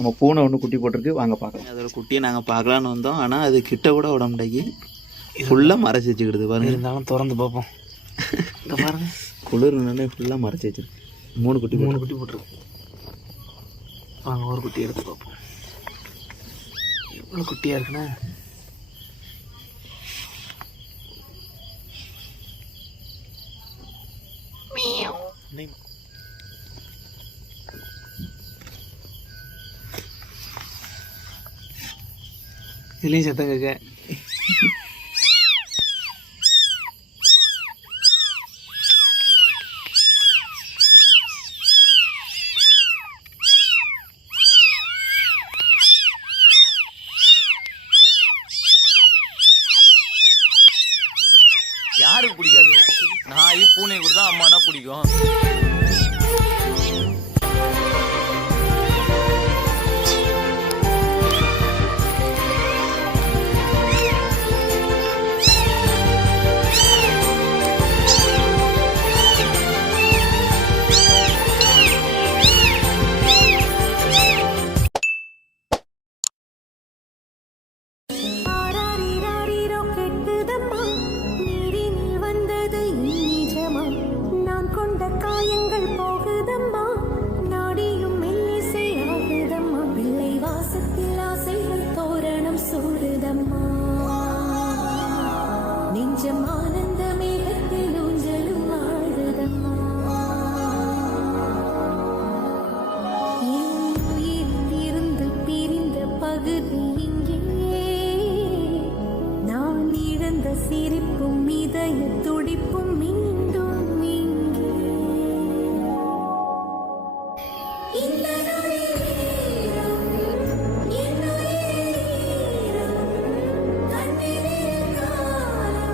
நம்ம பூனை ஒன்று குட்டி போட்டிருக்கு, வாங்க பார்க்கலாம். அதோட குட்டியை நாங்கள் பார்க்கலான்னு வந்தோம், ஆனால் அது கிட்ட கூட உடம்புடாக்கி ஃபுல்லாக மறைச்சி வச்சுக்கிடுது பாருங்க. இருந்தாலும் திறந்து பார்ப்போம். இந்த பாருங்க, குளிர்னாலே ஃபுல்லாக மறைச்சி வச்சிருக்கு. 3 குட்டி போட்டிருக்கு. வாங்க ஒரு குட்டி எடுத்து பார்ப்போம். எவ்வளோ குட்டியாக இருக்குண்ணா. இதுலேயும் சத்தம் கேட்க. யாருக்கு பிடிக்காது? நாய் பூனை கூட தான் அம்மானா பிடிக்கும்.